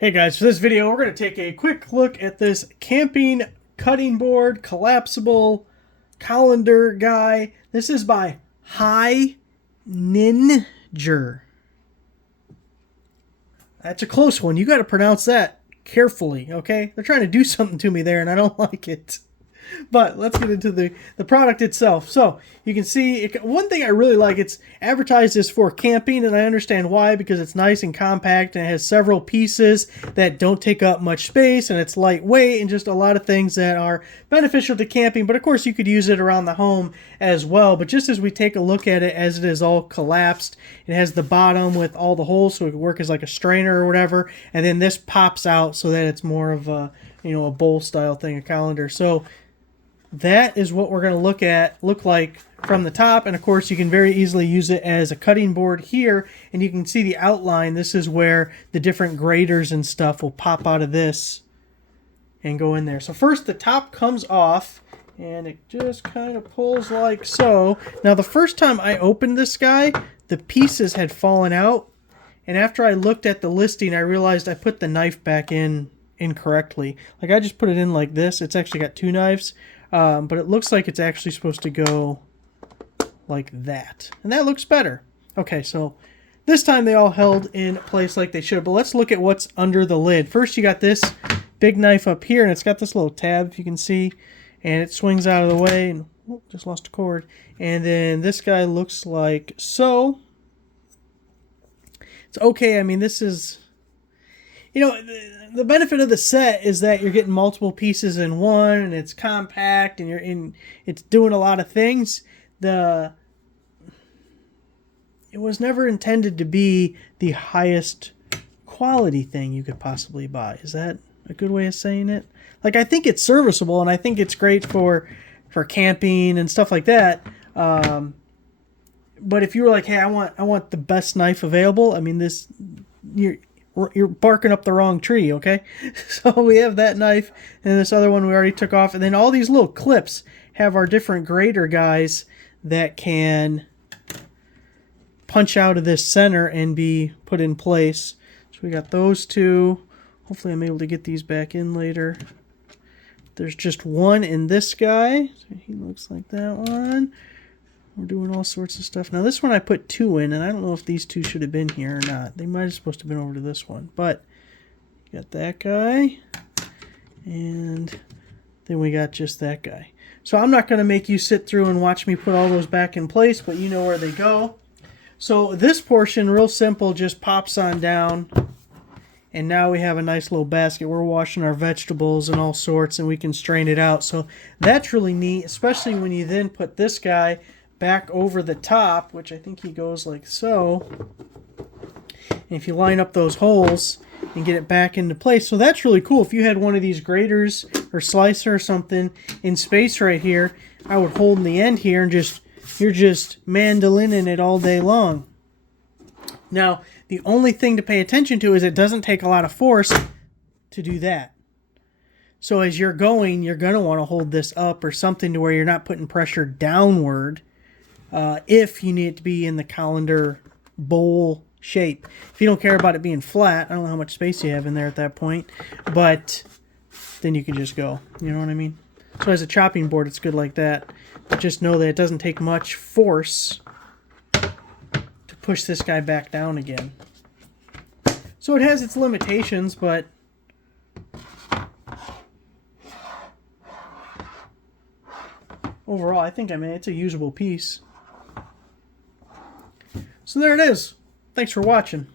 Hey guys, for this video we're going to take a quick look at this camping cutting board collapsible colander guy. This is by NINGER. That's a close one. You got to pronounce that carefully, okay? They're trying to do something to me there and I don't like it. But let's get into the product itself. So you can see, one thing I really like, it's advertised as for camping, and I understand why, because it's nice and compact and it has several pieces that don't take up much space, and it's lightweight and just a lot of things that are beneficial to camping. But of course you could use it around the home as well. But just as we take a look at it, as it is all collapsed, it has the bottom with all the holes so it could work as like a strainer or whatever, and then this pops out so that it's more of a, you know, a bowl style thing, a colander. So that is what we're going to look like from the top. And of course you can very easily use it as a cutting board here, and you can see the outline. This is where the different graters and stuff will pop out of this and go in there. So first the top comes off and it just kind of pulls like so. Now the first time I opened this guy, the pieces had fallen out, and after I looked at the listing I realized I put the knife back in incorrectly. Like I just put it in like this. It's actually got two knives. But it looks like it's actually supposed to go like that. And that looks better. Okay, so this time they all held in place like they should. But let's look at what's under the lid. First you got this big knife up here, and it's got this little tab, if you can see. And it swings out of the way. And oh, just lost a cord. And then this guy looks like so. It's okay. I mean, this is... You know, the benefit of the set is that you're getting multiple pieces in one, and it's compact, and it's doing a lot of things. It was never intended to be the highest quality thing you could possibly buy. Is that a good way of saying it? Like, I think it's serviceable, and I think it's great for camping and stuff like that. But if you were like, hey, I want the best knife available, I mean, you're barking up the wrong tree, okay? So we have that knife, and this other one we already took off, and then all these little clips have our different grater guys that can punch out of this center and be put in place. So we got those two. Hopefully I'm able to get these back in later. There's just one in this guy, so he looks like that one. We're doing all sorts of stuff. Now this one I put two in, and I don't know if these two should have been here or not. They might have supposed to have been over to this one. But you got that guy, and then we got just that guy. So I'm not going to make you sit through and watch me put all those back in place, but you know where they go. So this portion, real simple, just pops on down. And now we have a nice little basket. We're washing our vegetables and all sorts, and we can strain it out. So that's really neat, especially when you then put this guy back over the top, which I think he goes like so. And if you line up those holes and get it back into place. So that's really cool. If you had one of these graters or slicer or something in space right here, I would hold in the end here and you're just mandolining it all day long. Now, the only thing to pay attention to is it doesn't take a lot of force to do that. So as you're going to want to hold this up or something to where you're not putting pressure downward. If you need it to be in the colander bowl shape. If you don't care about it being flat, I don't know how much space you have in there at that point, but then you can just go. You know what I mean? So as a chopping board, it's good like that. But just know that it doesn't take much force to push this guy back down again. So it has its limitations, but overall, I think, it's a usable piece. So there it is. Thanks for watching.